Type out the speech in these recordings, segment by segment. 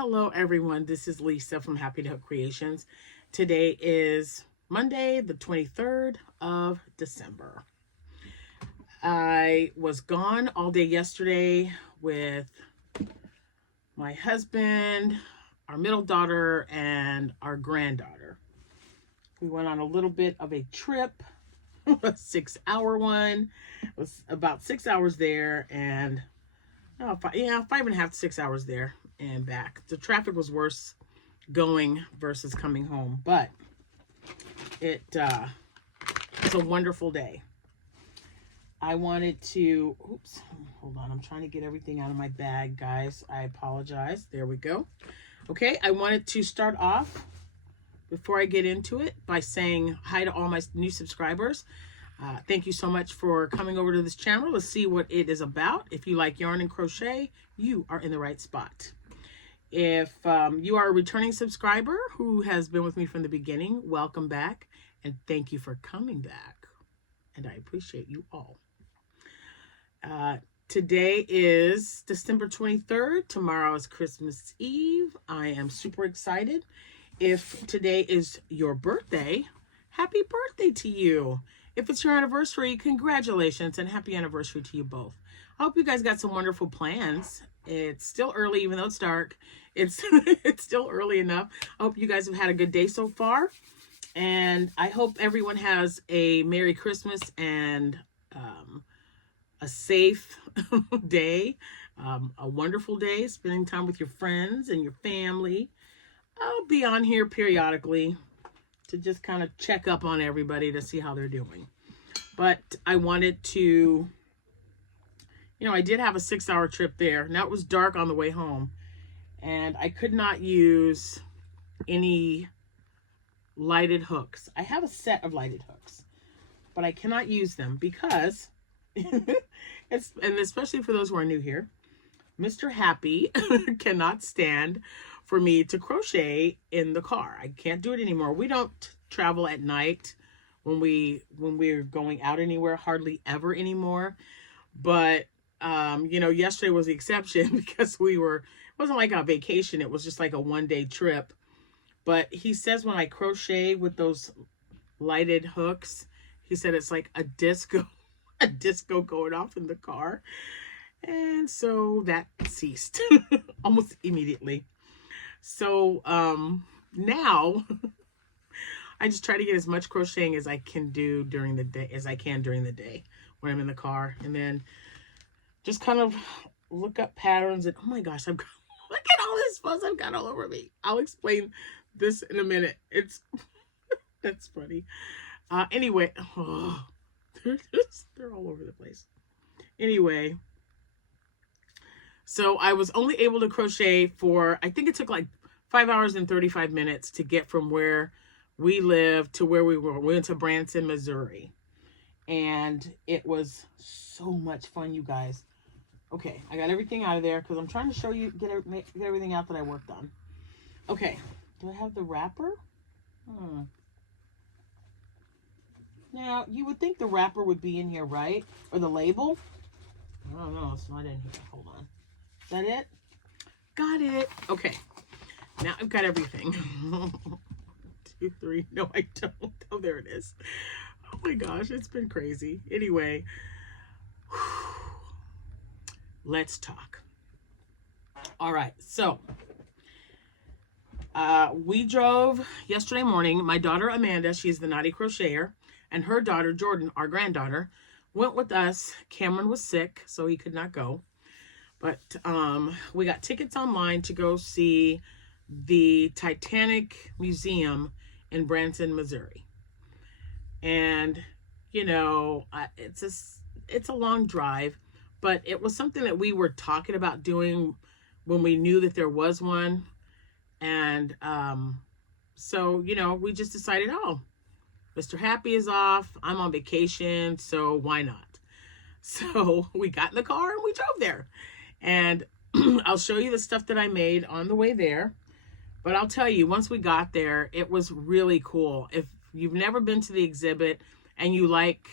Hello everyone, this is Lisa from Happytohook Creations. Today is Monday, the 23rd of December. I was gone all day yesterday with my husband, our middle daughter, and our granddaughter. We went on a little bit of a trip, a 6-hour one. It was about 6 hours there and 5.5 to 6 hours there and back. The traffic was worse going versus coming home, but it's a wonderful day. I wanted to, hold on, I'm trying to get everything out of my bag, guys. I apologize. There we go. Okay, I wanted to start off before I get into it by saying hi to all my new subscribers. Thank you so much for coming over to this channel to see what it is about. If you like yarn and crochet, you are in the right spot. If you are a returning subscriber who has been with me from the beginning, welcome back and thank you for coming back. And I appreciate you all. Today is December 23rd. Tomorrow is Christmas Eve. I am super excited. If today is your birthday, happy birthday to you. If it's your anniversary, congratulations and happy anniversary to you both. I hope you guys got some wonderful plans. It's still early, even though it's dark. It's still early enough. I hope you guys have had a good day so far. And I hope everyone has a Merry Christmas and a safe day, a wonderful day, spending time with your friends and your family. I'll be on here periodically to just kind of check up on everybody to see how they're doing. But I wanted to, I did have a 6-hour trip there. Now it was dark on the way home and I could not use any lighted hooks. I have a set of lighted hooks, but I cannot use them because and especially for those who are new here, Mr. Happy cannot stand for me to crochet in the car. I can't do it anymore. We don't travel at night when we're going out anywhere, hardly ever anymore. But yesterday was the exception because it wasn't like a vacation. It was just like a one-day trip. But he says when I crochet with those lighted hooks, he said it's like a disco going off in the car. And so that ceased almost immediately. So now I just try to get as much crocheting as I can do during the day, when I'm in the car, and then just kind of look up patterns. And oh my gosh, look at all this fuzz I've got all over me. I'll explain this in a minute. That's funny. Anyway, they're all over the place. Anyway, so I was only able to crochet for, I think it took like 5 hours and 35 minutes to get from where we live to where we were. We went to Branson, Missouri. And it was so much fun, you guys. Okay, I got everything out of there because I'm trying to show you, get everything out that I worked on. Okay, do I have the wrapper? Now, you would think the wrapper would be in here, right? Or the label? I don't know, it's not in here. Hold on. Is that it? Got it. Okay, now I've got everything. 2, 3, no I don't. Oh, there it is. Oh my gosh, it's been crazy. Anyway, let's talk. All right, so we drove yesterday morning. My daughter Amanda, she's the naughty crocheter, and her daughter Jordan, our granddaughter, went with us. Cameron was sick, so he could not go. But we got tickets online to go see the Titanic Museum in Branson, Missouri. And it's a long drive, but it was something that we were talking about doing when we knew that there was one. And so we just decided, oh, Mr. Happy is off, I'm on vacation, so why not? So we got in the car and we drove there. And I'll show you the stuff that I made on the way there. But I'll tell you, once we got there, it was really cool. If you've never been to the exhibit and you like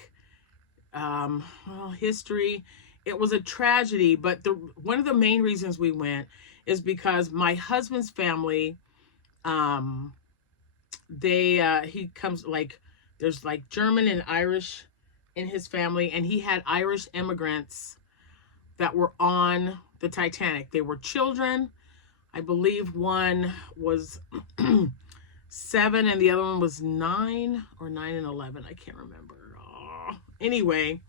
history, it was a tragedy, but one of the main reasons we went is because my husband's family, he comes like, there's like German and Irish in his family, and he had Irish immigrants that were on the Titanic. They were children. I believe one was 7 and the other one was 9, or 9 and 11. I can't remember. Oh. Anyway,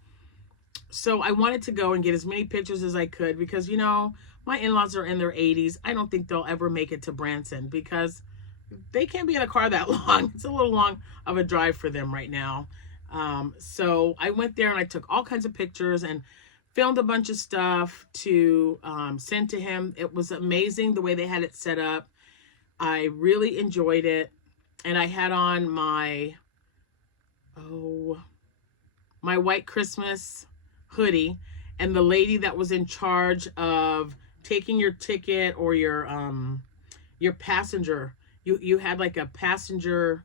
so I wanted to go and get as many pictures as I could because, you know, my in-laws are in their 80s. I don't think they'll ever make it to Branson because they can't be in a car that long. It's a little long of a drive for them right now. So I went there and I took all kinds of pictures and filmed a bunch of stuff to send to him. It was amazing the way they had it set up. I really enjoyed it. And I had on my white Christmas hoodie, and the lady that was in charge of taking your ticket or your passenger, you had like a passenger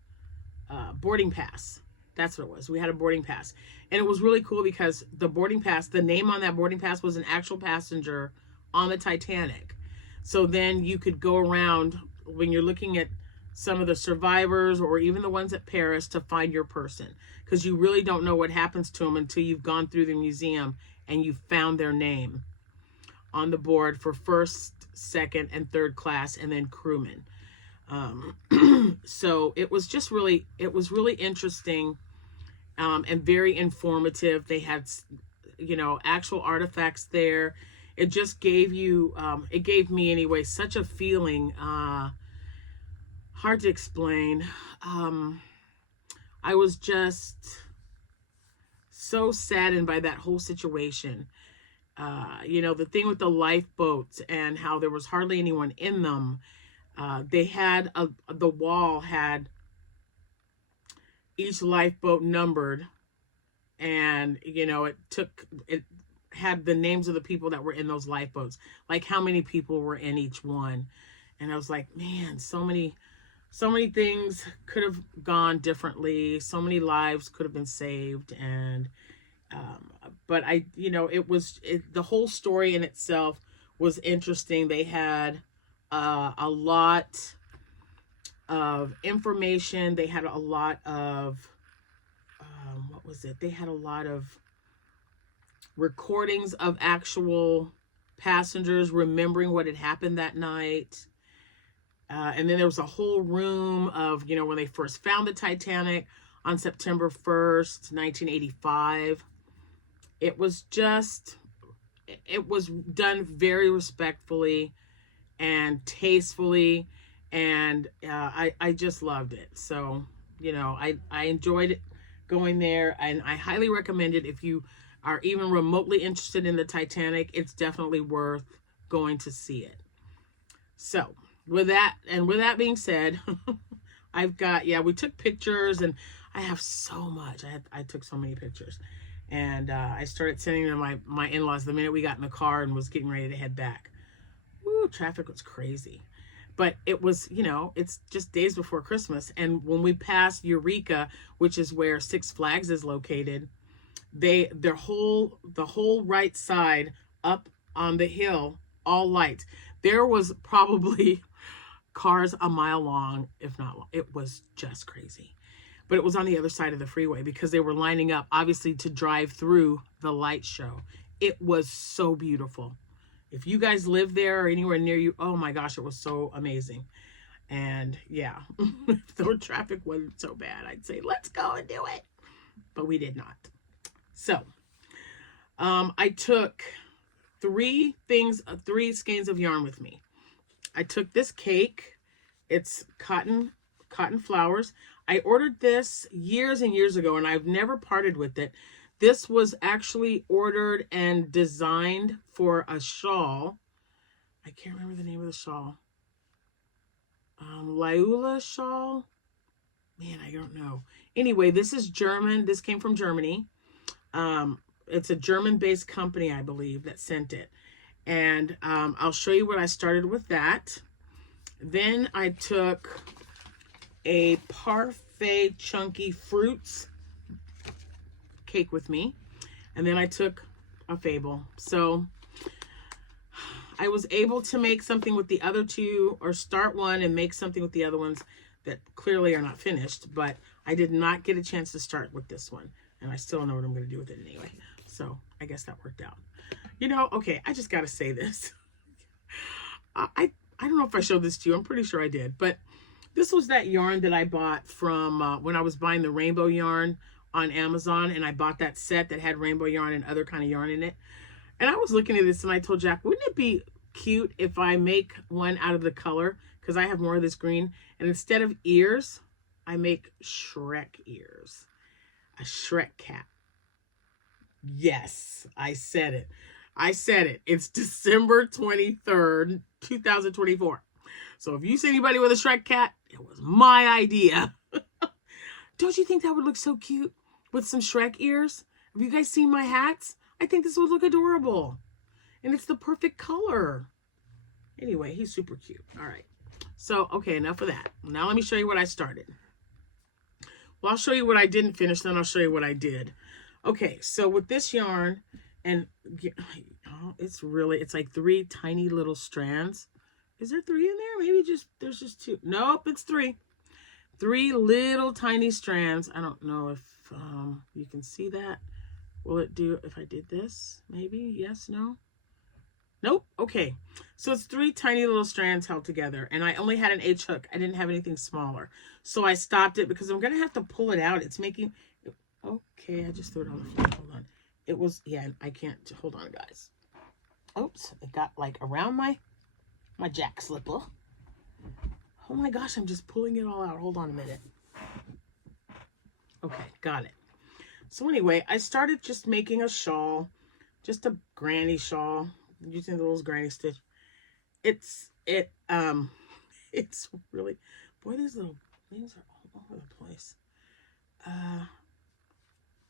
boarding pass. That's what it was. We had a boarding pass, and it was really cool because the boarding pass, the name on that boarding pass was an actual passenger on the Titanic. So then you could go around when you're looking at some of the survivors or even the ones at Paris to find your person, because you really don't know what happens to them until you've gone through the museum and you found their name on the board for first, second, and third class, and then crewmen. So it was just really, interesting and very informative. They had, you know, actual artifacts there. It just gave you, it gave me anyway, such a feeling, hard to explain. I was just so saddened by that whole situation. You know, the thing with the lifeboats and how there was hardly anyone in them. They had the wall had each lifeboat numbered, and you know, it had the names of the people that were in those lifeboats, like how many people were in each one. And I was like, man, so many things could have gone differently. So many lives could have been saved. And but you know, the whole story in itself was interesting. They had a lot of information. They had a lot of what was it? They had a lot of recordings of actual passengers remembering what had happened that night. And then there was a whole room of, you know, when they first found the Titanic on September 1st, 1985. It was done very respectfully and tastefully, and I just loved it. So, you know, I enjoyed it going there, and I highly recommend it. If you are even remotely interested in the Titanic, it's definitely worth going to see it. So with that being said, I've got, we took pictures, and I have so much. I took so many pictures, and I started sending them to my in-laws the minute we got in the car and was getting ready to head back. Woo, traffic was crazy. But it was, you know, it's just days before Christmas. And when we passed Eureka, which is where Six Flags is located, the whole right side up on the hill, all lights. There was probably cars a mile long, if not long. It was just crazy. But it was on the other side of the freeway because they were lining up, obviously, to drive through the light show. It was so beautiful. If you guys live there or anywhere near you, oh my gosh, it was so amazing. And yeah, if the traffic wasn't so bad, I'd say, let's go and do it. But we did not. So I took three skeins of yarn with me. I took this cake. It's cotton flowers. I ordered this years and years ago, and I've never parted with it. This was actually ordered and designed for a shawl. I can't remember the name of the shawl. Laula shawl? Man, I don't know. Anyway, this is German. This came from Germany. It's a German-based company, I believe, that sent it. And I'll show you what I started with that. Then I took a Parfait Chunky Fruits cake with me. And then I took a fable. So I was able to make something with the other two, or start one and make something with the other ones that clearly are not finished, but I did not get a chance to start with this one, and I still don't know what I'm going to do with it anyway. So I guess that worked out. You know, okay, I just got to say this. I don't know if I showed this to you. I'm pretty sure I did, but this was that yarn that I bought from when I was buying the rainbow yarn on Amazon, and I bought that set that had rainbow yarn and other kind of yarn in it. And I was looking at this and I told Jack, wouldn't it be cute if I make one out of the color? Because I have more of this green. And instead of ears, I make Shrek ears. A Shrek cat. Yes, I said it. I said it. It's December 23rd, 2024. So if you see anybody with a Shrek cat, it was my idea. Don't you think that would look so cute with some Shrek ears? Have you guys seen my hats? I think this would look adorable. And it's the perfect color. Anyway, he's super cute. All right. So, okay, enough of that. Now let me show you what I started. Well, I'll show you what I didn't finish, then I'll show you what I did. Okay, so with this yarn, and oh, it's like 3 tiny little strands. Is there 3 in there? Maybe there's just 2. Nope, it's 3. 3 little tiny strands. I don't know if you can see that. Will it do if I did this? Maybe? Yes? No? Nope. Okay. So it's 3 tiny little strands held together. And I only had an H hook. I didn't have anything smaller. So I stopped it because I'm going to have to pull it out. It's making... Okay, I just threw it on the floor. Hold on. It was... Yeah, I can't... Hold on, guys. Oops. It got like around my jack slipper. Oh my gosh, I'm just pulling it all out. Hold on a minute. Okay, got it. So anyway, I started just making a shawl, just a granny shawl, using the little granny stitch. It's really, boy, these little things are all over the place.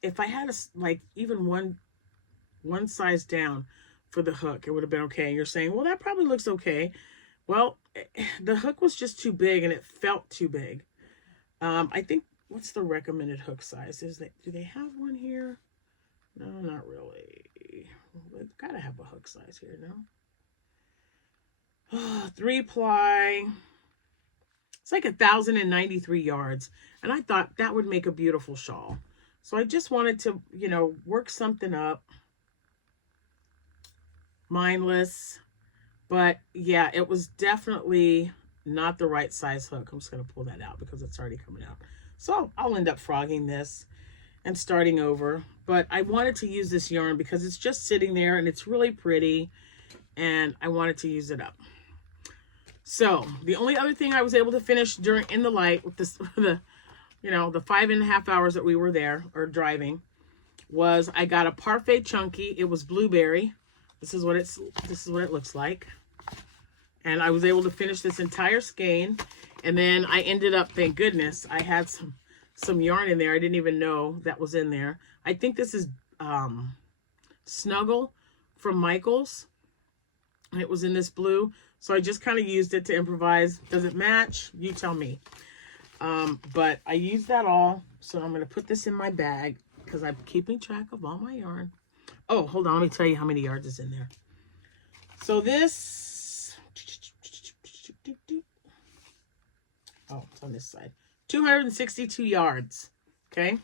If I had like even one size down for the hook, it would have been okay. And you're saying, well, that probably looks okay. Well, the hook was just too big and it felt too big. I think, what's the recommended hook size? Do they have one here? No, not really. They've got to have a hook size here, no? 3 ply. It's like 1,093 yards. And I thought that would make a beautiful shawl. So I just wanted to, you know, work something up. Mindless. But yeah, it was definitely not the right size hook. I'm just going to pull that out because it's already coming out. So I'll end up frogging this and starting over. But I wanted to use this yarn because it's just sitting there and it's really pretty. And I wanted to use it up. So the only other thing I was able to finish in the light with this, the 5.5 hours that we were there or driving, was I got a Parfait Chunky. It was blueberry. This is what it looks like. And I was able to finish this entire skein. And then I ended up, thank goodness, I had some yarn in there. I didn't even know that was in there. I think this is Snuggle from Michaels. And it was in this blue. So I just kind of used it to improvise. Does it match? You tell me. But I used that all. So I'm going to put this in my bag because I'm keeping track of all my yarn. Oh, hold on. Let me tell you how many yards is in there. So this... Oh, it's on this side. 262 yards. Okay.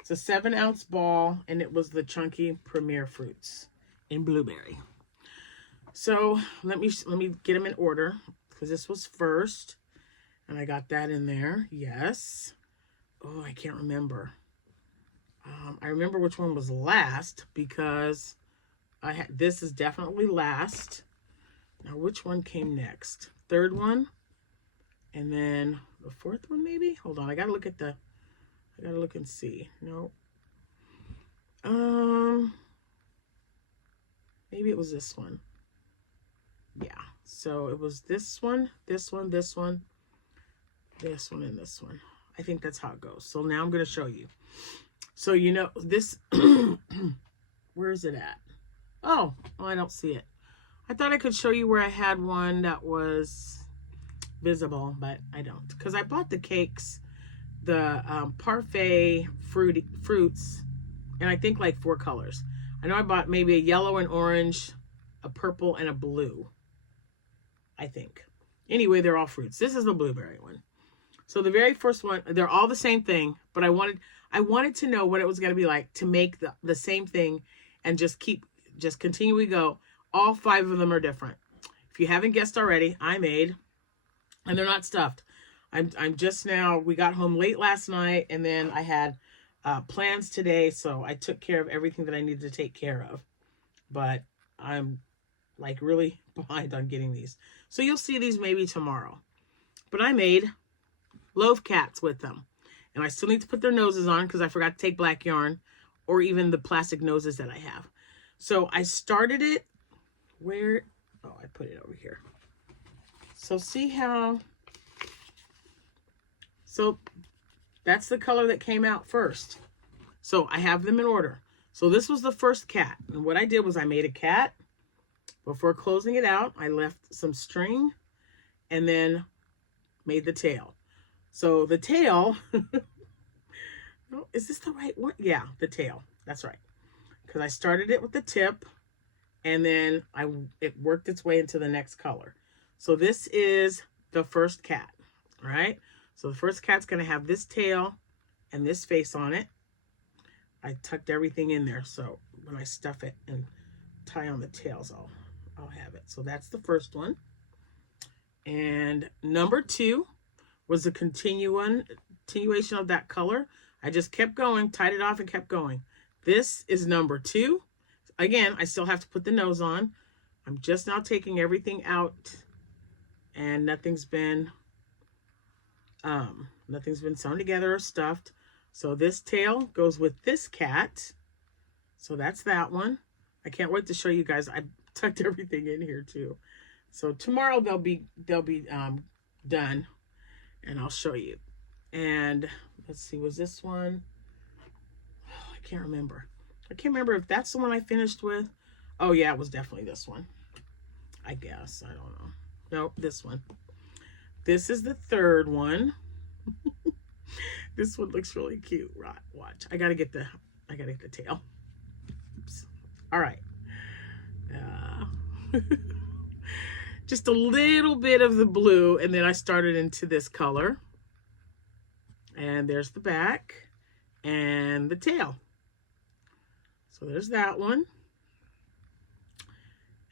It's a 7-ounce ball, and it was the Chunky Premier Fruits in blueberry. So let me get them in order because this was first, and I got that in there. Yes. Oh, I can't remember. I remember which one was last because this is definitely last. Now, which one came next? Third one, and then the fourth one, maybe. Hold on, I gotta look and see. No. Maybe it was this one. Yeah. So it was this one, this one, this one, this one, and this one. I think that's how it goes. So now I'm gonna show you. So you know this. Where is it at? Oh, I don't see it. I thought I could show you where I had one that was visible, but I don't. Because I bought the cakes, the Parfait fruits, and I think like 4 colors. I know I bought maybe a yellow and orange, a purple, and a blue, I think. Anyway, they're all fruits. This is the blueberry one. So the very first one, they're all the same thing, but I wanted to know what it was going to be like to make the same thing and just continually go. All 5 of them are different. If you haven't guessed already, I made, and they're not stuffed. I'm just now, we got home late last night, and then I had plans today, so I took care of everything that I needed to take care of. But I'm like really behind on getting these. So you'll see these maybe tomorrow. But I made loaf cats with them. And I still need to put their noses on because I forgot to take black yarn or even the plastic noses that I have. So I started it where, oh, I put it over here. So see how, so that's the color that came out first. So I have them in order. So this was the first cat. And what I did was I made a cat. Before closing it out, I left some string and then made the tail. So the tail, oh, is this the right one? Yeah, the tail. That's right. Because I started it with the tip and then it worked its way into the next color. So this is the first cat, all right? So the first cat's going to have this tail and this face on it. I tucked everything in there, so when I stuff it and tie on the tails, I'll have it. So that's the first one. And number 2 was a continuation of that color. I just kept going, tied it off and kept going. This is number 2. Again, I still have to put the nose on. I'm just now taking everything out and nothing's been sewn together or stuffed. So this tail goes with this cat. So that's that one. I can't wait to show you guys. I tucked everything in here too. So tomorrow they'll be done and I'll show you. And let's see, was this one? Oh, I can't remember. I can't remember if that's the one I finished with. Oh yeah, it was definitely this one. I guess, I don't know. Nope, this one. This is the third one. This one looks really cute. Right, watch. I gotta get the tail. Oops. All right. Just a little bit of the blue, and then I started into this color. And there's the back and the tail. So there's that one.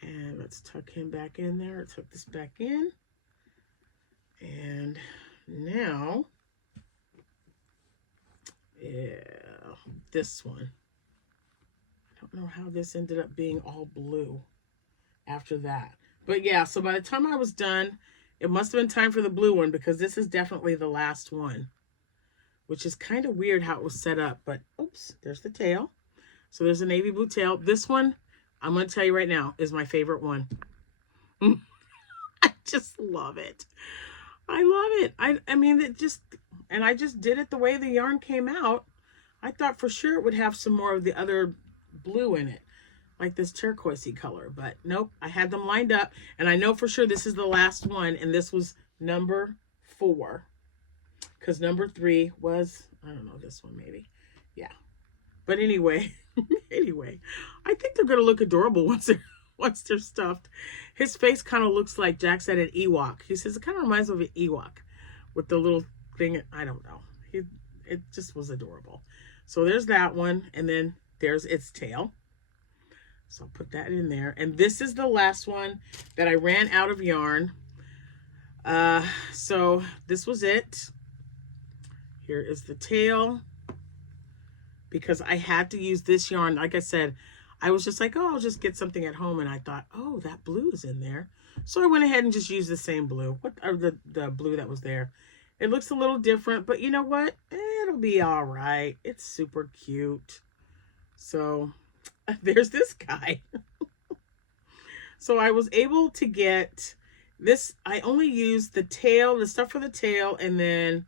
And let's tuck him back in there. Tuck this back in. And now, yeah, this one. I don't know how this ended up being all blue after that. But yeah, so by the time I was done, it must have been time for the blue one because this is definitely the last one, which is kind of weird how it was set up. But oops, there's the tail. So there's a navy blue tail. This one, I'm going to tell you right now, is my favorite one. I just love it. I love it. I mean, it just, and I just did it the way the yarn came out. I thought for sure it would have some more of the other blue in it, like this turquoisey color, but nope, I had them lined up, and I know for sure this is the last one, and this was number 4, because number 3 was, I don't know, this one maybe, yeah. But anyway, I think they're gonna look adorable once they're stuffed. His face kind of looks like Jack said an Ewok. He says it kind of reminds him of an Ewok with the little thing. I don't know. It just was adorable. So there's that one, and then there's its tail. So I'll put that in there. And this is the last one that I ran out of yarn. So this was it. Here is the tail. Because I had to use this yarn. Like I said, I was just like, oh, I'll just get something at home. And I thought, oh, that blue is in there. So I went ahead and just used the same blue. The blue that was there. It looks a little different, but you know what? It'll be all right. It's super cute. So there's this guy. So I was able to get this. I only used the tail, the stuff for the tail, and then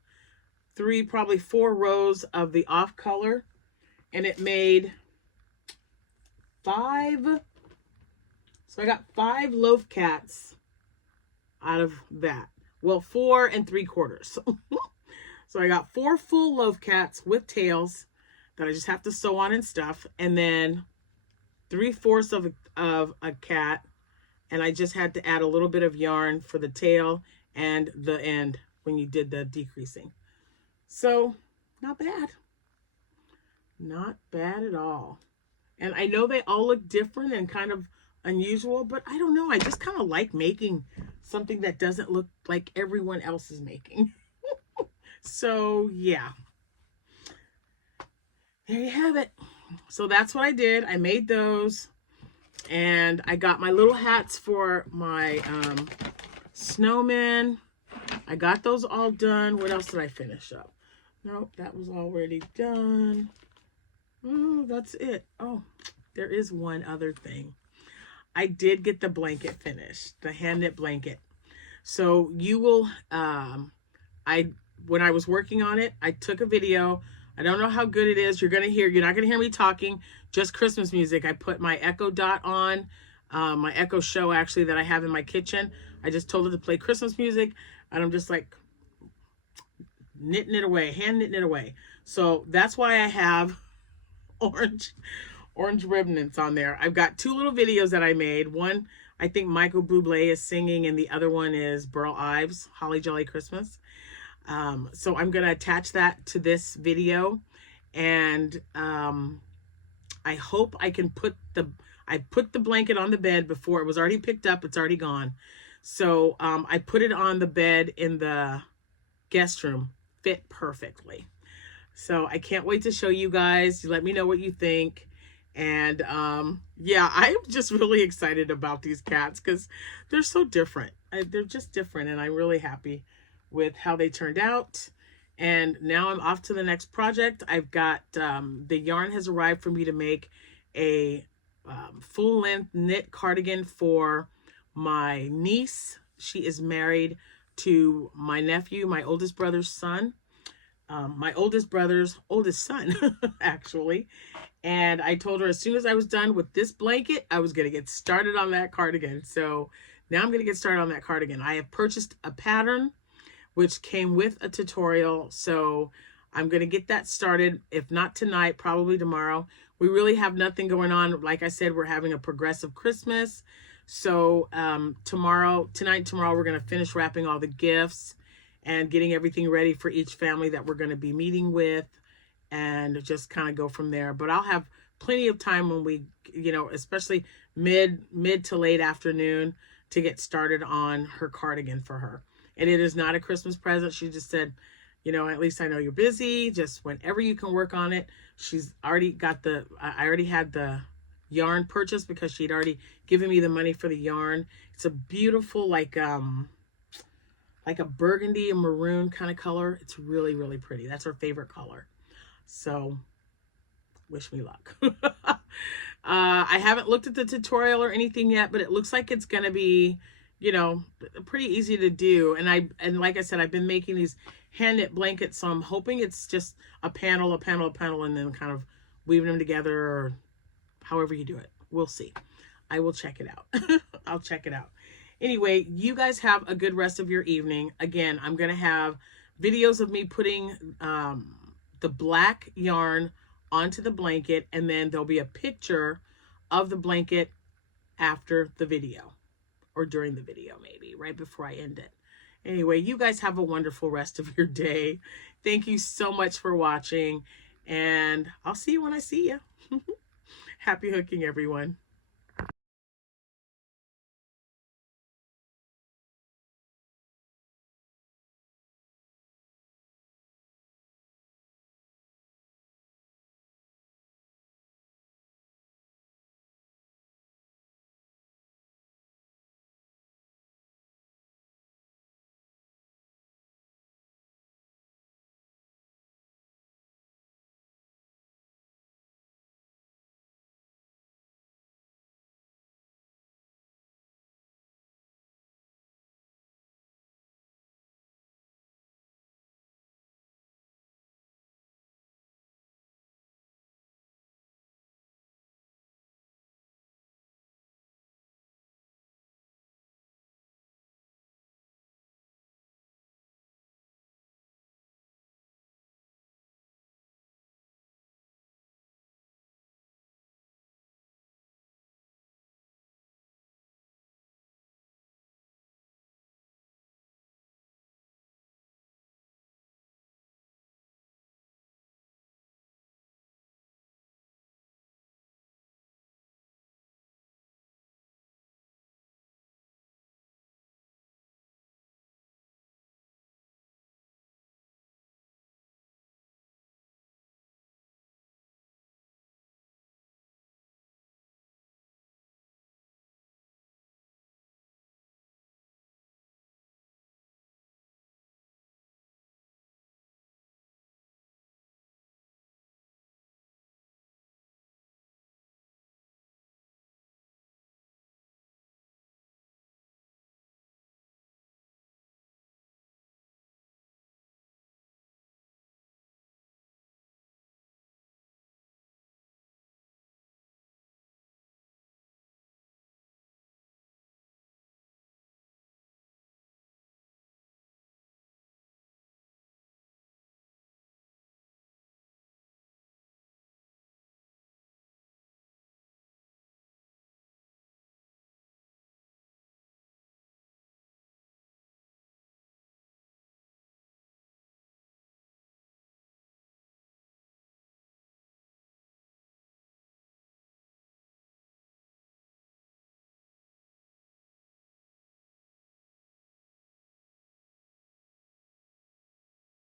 probably 4 rows of the off color. And it made 5. So I got 5 loaf cats out of that. Well, 4 3/4. So I got 4 full loaf cats with tails that I just have to sew on and stuff. And then 3/4 of a cat, and I just had to add a little bit of yarn for the tail and the end when you did the decreasing. So not bad. Not bad at all. And I know they all look different and kind of unusual, but I don't know. I just kind of like making something that doesn't look like everyone else is making. So yeah, there you have it. So that's what I did. I made those, and I got my little hats for my snowmen. I got those all done. What else did I finish up? Nope, that was already done. Oh, that's it. Oh, there is one other thing. I did get the blanket finished, the hand knit blanket. So you will, when I was working on it, I took a video. I don't know how good it is. You're not gonna hear me talking, just Christmas music. I put my Echo Dot on, my Echo Show actually that I have in my kitchen. I just told it to play Christmas music, and I'm just like knitting it away, hand knitting it away. So that's why I have orange remnants on there. I've got 2 little videos that I made. One, I think Michael Bublé is singing, and the other one is Burl Ives, Holly Jolly Christmas. So I'm going to attach that to this video, and I hope I can I put the blanket on the bed before. It was already picked up. It's already gone. So I put it on the bed in the guest room. Fit perfectly. So I can't wait to show you guys. Let me know what you think. And yeah, I'm just really excited about these cats because they're so different. They're just different, and I'm really happy with how they turned out. And now I'm off to the next project. I've got the yarn has arrived for me to make a full-length knit cardigan for my niece. She is married to my nephew, my oldest brother's son. My oldest brother's oldest son, actually. And I told her as soon as I was done with this blanket, I was going to get started on that cardigan. So now I'm going to get started on that cardigan. I have purchased a pattern, which came with a tutorial. So I'm going to get that started. If not tonight, probably tomorrow. We really have nothing going on. Like I said, we're having a progressive Christmas. So tonight, tomorrow, we're going to finish wrapping all the gifts and getting everything ready for each family that we're going to be meeting with, and just kind of go from there. But I'll have plenty of time when we, especially mid to late afternoon, to get started on her cardigan for her. And it is not a Christmas present. She just said, at least I know you're busy. Just whenever you can work on it. She's already got I already had the yarn purchased because she'd already given me the money for the yarn. It's a beautiful, like a burgundy and maroon kind of color. It's really, really pretty. That's her favorite color. So wish me luck. I haven't looked at the tutorial or anything yet, but it looks like it's going to be, pretty easy to do. And like I said, I've been making these hand knit blankets, so I'm hoping it's just a panel, and then kind of weaving them together, or however you do it. We'll see. I will check it out. I'll check it out. Anyway, you guys have a good rest of your evening. Again, I'm going to have videos of me putting the black yarn onto the blanket, and then there'll be a picture of the blanket after the video, or during the video, maybe right before I end it. Anyway, you guys have a wonderful rest of your day. Thank you so much for watching, and I'll see you when I see you. Happy hooking, everyone.